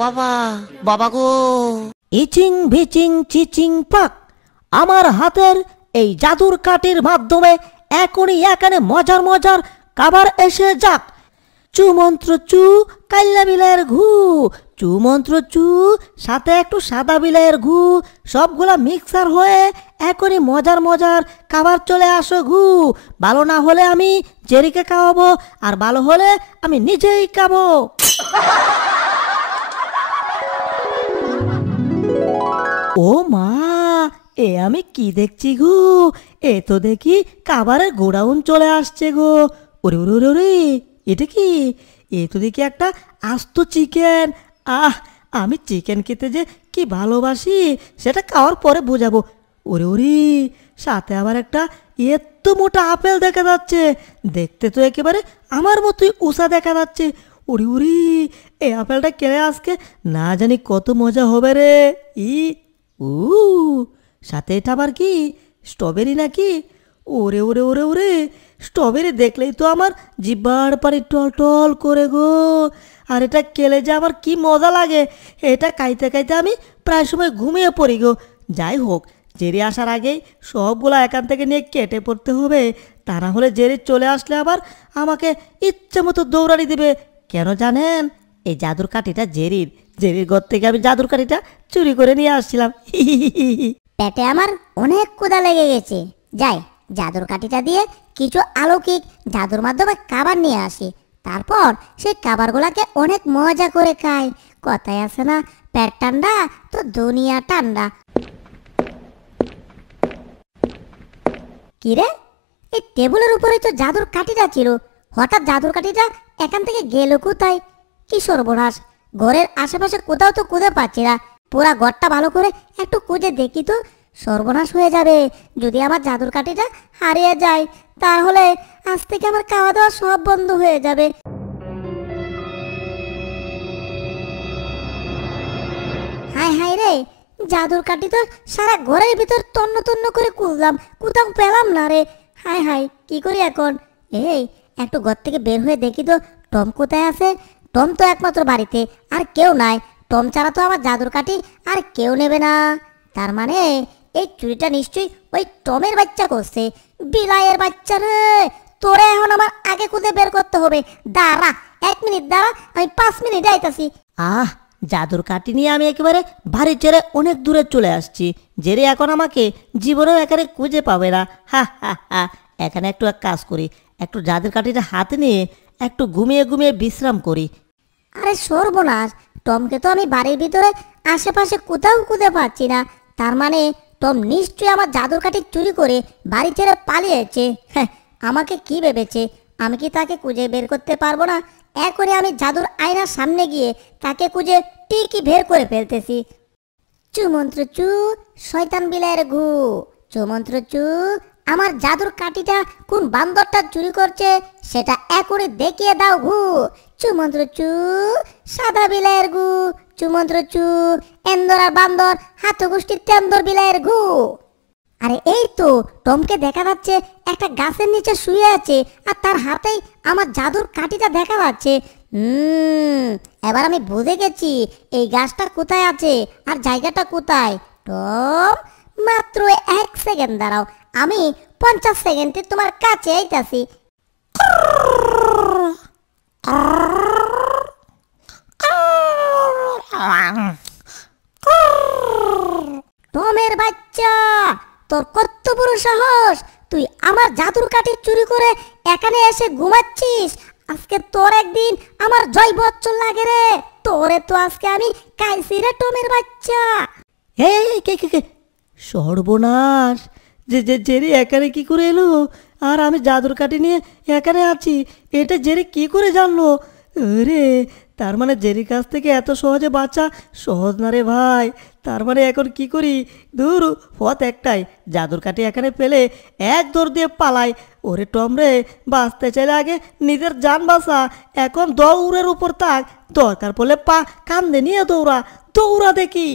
বাবা, বাবা গো! ইচিং ভিচিং চিচিং পাক, আমার হাতের এই জাদুর কাঠির মাধ্যমে এখনই এখানে মজার মজার খাবার এসে যাক। চু মন্ত্র চু, কাল্লা বিলাইয়ের ঘু, চু মন্ত্র চু, সাথে একটু সাদা বিলাইয়ের ঘু, সবগুলা মিক্সার হয়ে এখনই মজার মজার খাবার চলে আসো ঘু। ভালো না হলে আমি জেরিকে খাওয়াবো, আর ভালো হলে আমি নিজেই খাবো। ও মা, এ আমি কি দেখছি গো? এ তো দেখি খাবারের গোডাউন চলে আসছে গো। ওরে ওরে ওরে ওরে, এটা কি? এ তো দেখি একটা আস্ত চিকেন। আহ, আমি চিকেন খেতে যে কি ভালোবাসি সেটা খাওয়ার পরে বোঝাবো। ওরে ওরে, সাথে আবার একটা এত মোটা আপেল দেখা যাচ্ছে। দেখতে তো একেবারে আমার মতোই উষা দেখা যাচ্ছে। ওরে ওরে, এই আপেলটা খেলে আজকে না জানি কত মজা হবে রে। উ সাথে এটা আবার কি স্ট্রবেরি নাকি? ওরে ওরে ওরে ওরে, স্ট্রবেরি দেখলেই তো আমার জিহ্বার পানি টল টল করে গো। আর এটা খেলে যে আমার কি মজা লাগে, এটা খাইতে খাইতে আমি প্রায় সময় ঘুমিয়ে পড়ি গো। যাই হোক, জেরি আসার আগেই সবগুলো এখান থেকে নিয়ে কেটে পড়তে হবে, তা না হলে জেরি চলে আসলে আবার আমাকে ইচ্ছে মতো দৌড়ানি দেবে। কেন জানেন? এই জাদুর কাঠিটা জেরির ঘর থেকে আমি জাদুর কাঠিটা চুরি করে নিয়ে আসছিলাম। পেটে আমার অনেক ক্ষুধা লেগে গেছে, যাই জাদুর কাঠিটা দিয়ে কিছু অলৌকিক জাদুর মাধ্যমে খাবার নিয়ে আসি, তারপর সেই খাবারগুলোকে অনেক মজা করে খাই। কথায় আছে না, পেট ঠান্ডা তো দুনিয়া ঠান্ডা। কিরে, এই টেবিলের উপরে তো জাদুর কাঠিটা ছিল, হঠাৎ জাদুর কাঠিটা এখান থেকে গেল কোথায়? কি সর্বনাশ, ঘরের আশেপাশে কোথাও তো খুঁজে পাচ্ছি না। পুরা ঘরটা ভালো করে একটু খুঁজে দেখি তো। সর্বনাশ হয়ে যাবে যদি আমার জাদুর কাঠিটা হারিয়ে যায়, তাহলে আজ থেকে আমার খাওয়া দাওয়া সব বন্ধ হয়ে যাবে। হায় হায় রে, জাদুর কাঠি তো সারা ঘরের ভিতর তন্ন তন্ন করে খুঁজলাম, কোথাও পেলাম না রে। হায় হায়, কি করি এখন? এই একটু ঘর থেকে বের হয়ে দেখি তো টম কোথায় আছে। টম তো একমাত্র বাড়িতে, আর কেউ নাই। টম ছাড়া তো আমার জাদুর কাঠি আর কেউ নেবে না। তার মানে এই চুরিটা নিশ্চয়ই ওই টমের বাচ্চা করছে। বিলাইয়ের বাচ্চা রে, তোরে এখন আমার আগে খুঁজে বের করতে হবে। দাঁড়া, 1 মিনিট দাঁড়া, আমি 5 মিনিট আইতাছি। আহ, জাদুর কাঠি নিয়ে আমি একেবারে বাড়ি ছেড়ে অনেক দূরে চলে আসছি। জেরে এখন আমাকে জীবনেও এখানে খুঁজে পাবে না। হা হা হা, এখানে একটু এক কাজ করি, একটু জাদুর কাঠিটা হাতে নিয়ে একটু ঘুমিয়ে ঘুমিয়ে বিশ্রাম করি। আরে সর্বনাশ, টমকে তো আমি বাড়ির ভিতরে আশেপাশে কোথাও খুঁজে পাচ্ছি না। তার মানে টম নিশ্চয়ই আমার জাদুর কাঠি চুরি করে বাড়ি ছেড়ে পালিয়েছে। হ্যাঁ, আমাকে কি ভেবেছে? আমি কি তাকে খুঁজে বের করতে পারবো না? এখনই আমি জাদুর আয়নার সামনে গিয়ে তাকে খুঁজে ঠিকই বের করে ফেলতেছি। চু মন্ত্র চু, শয়তান বিলাইয়ের ঘু, চু মন্ত্র চু, আমার জাদুর কাঠিটা কোন বান্দরটা চুরি করছে সেটা এখনই দেখিয়ে দাও ঘু। চু মন্ত্র চু, সাদা বিলাইয়ের ঘু, চু মন্ত্র চু, এন্দর আর বান্দর হাত গোষ্ঠীর তেন্দর বিলাইয়ের ঘু। আরে এই তো টমকে দেখা যাচ্ছে একটা গাছের নিচে শুয়ে আছে, আর তার হাতেই আমার জাদুর কাঠিটা দেখা যাচ্ছে। এবার আমি বুঝে গেছি এই গাছটা কোথায় আছে আর জায়গাটা কোথায়। টম, মাত্র 1 সেকেন্ড দাঁড়াও, আমি 50 সেকেন্ডে তোমার কাছে আইতাছি। টমের বাচ্চা, তোর কত বড় সাহস! তুই আমার জাদুর কাঠি চুরি করে এখানে এসে ঘুমাচ্ছিস। আজকে তোর একদিন আমার জয় বচ্চন লাগে রে। তোরে তো আজকে আমি খাইছি রে টমের বাচ্চা। এই কে কে কে, সর্বনাশ! জেরি এখানে কি করে এলো? আর আমি জাদুর কাঠি নিয়ে এখানে আছি, এটা জেরি কি করে জানলো? আরে, তার মানে জেরির কাছ থেকে এত সহজে বাঁচা সহজ না রে ভাই। তার মানে এখন কি করি? দূর, পথ একটাই, জাদুর কাঠি এখানে পেলে এক দৌড় দিয়ে পালাই। ওরে টম রে, বাঁচতে চাইলে আগে নিজের জান বাঁচা, এখন দৌড়ের উপর থাক, দরকার পড়লে পা কান্দে নিয়ে দৌড়া, দৌড়া দেখি।